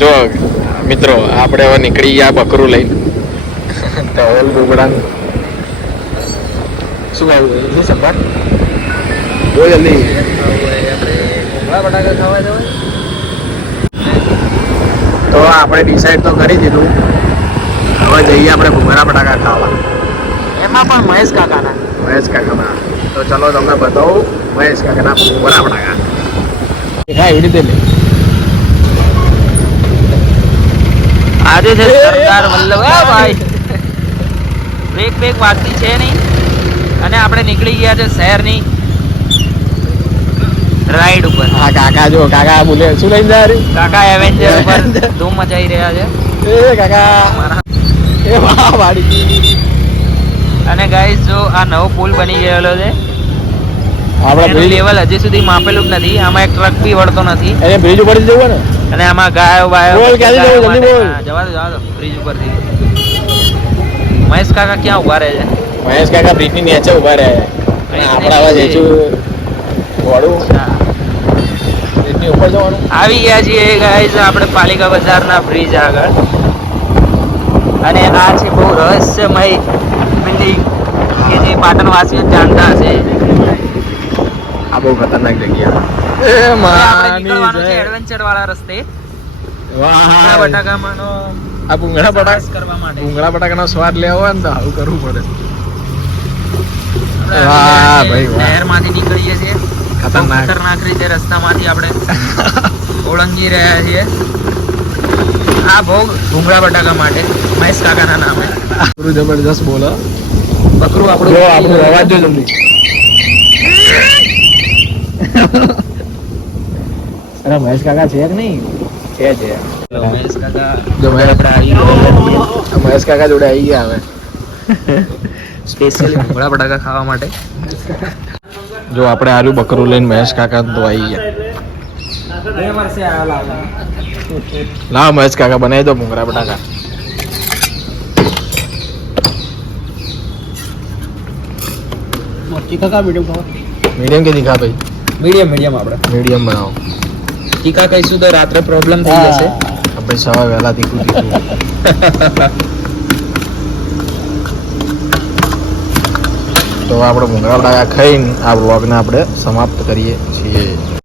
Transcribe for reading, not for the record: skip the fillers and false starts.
જો મિત્રો આપણે હવે નીકળી ગયા બકરું લઈને તવલ બોગડા શું આવ્યું એ સંભાળ બહુ જલ્દી બટાકા ખાવા જવાય. તો આપણે ડિસાઈડ તો કરી દીધું, હવે જઈએ આપણે ભૂંગળા બટાકા ખાવા. એમાં પણ મહેશ કાકાના. મહેશ કાકાના તો ચલો તમને બતાવું મહેશ કાકાના ભૂંગળા બટાકા. હા એવી રીતે લે. આજે છે સરદાર વલ્લભભાઈ. બ્રેક વાગતી છે નહીં અને આપણે નીકળી ગયા છે શહેરની રાઈડ ઉપર. હા કાકા જો કાકા બોલે શું લઈને જાય રે? કાકા એવેન્જર ઉપર ધૂમ મચાઈ રહ્યા છે. એ કાકા એ વાહ વાડી. અને ગાઈસ જો આ નવો પુલ બની ગયેલો છે. આપણે એનું લેવલ હજી સુધી માપેલું જ નથી. આમાં એક ટ્રક બી વળતો નથી. એને બ્રિજ ઉપર જવું ને. અને આમાં ગાયો બાયો બોલ ક્યાંથી જવું જલ્દી બોલ. જવા દો બ્રિજ ઉપરથી. મહેશ કાકા ક્યાં ઉભા રહે છે? મહેશ કાકા બ્રિજની નીચે ઉભા રહ્યા છે. આપણે હવે જઈશું વડું બ્રિજની ઉપર જવાનું. આવી ગયા છીએ ગાઈસ આપણે પાલિકા બજારના બ્રિજ આગળ. અને આ છે બહુ રહસ્યમય બિલ્ડિંગ કે જે પાટણવાસીઓ જાણતા હશે. આ બહુ ખતરનાક જગ્યા. એ આપણે નીકળવાનું છે એડવેન્ચર વાળા રસ્તે. વાહ બટાકામાંનો આ ભૂંગળા બટાકા કરવા માટે. ભૂંગળા બટાકાનો સ્વાદ લેવો હોય ને તો આવું કરવું પડે. આપણે વાહ ભાઈ વાહ. શહેરમાંથી નીકળીએ છીએ. ખતરનાક. ખતરનાક રીતે રસ્તામાંથી આપણે ઓળંગી રહ્યા છીએ. આ ભોગ ભૂંગળા બટાકા માટે મહેશ કાકાના નામે. આપણું જબરદસ્ત બોલો. બકરું આપણું જો આપણું અવાજ જો જલ્દી. અરે મહેશ કાકા છે કે નહીં? છે મહેશ કાકા જો આપણે આવી ગયા મહેશ કાકા જોડે આવી ગયા હવે. સ્પેશિયલી ભૂંગળા બટાકા ખાવા માટે. જો આપણે આલુ બકરું લઈને મહેશ કાકા તો આવી ગયા. લાવ મહેશ કાકા બનાવી દો ભૂંગળા બટાકા. મીડિયમ કે તીખા ભાઈ? મીડિયમ આપણે મીડિયમ બનાવો. તીખા કહીશું તો રાત્રે પ્રોબ્લેમ થઈ જશે. આપણે સવારે વહેલા તીખું તો આપણે ભૂંગળા બટાકા ખાઈને આ વ્લોગને આપણે સમાપ્ત કરીએ છીએ.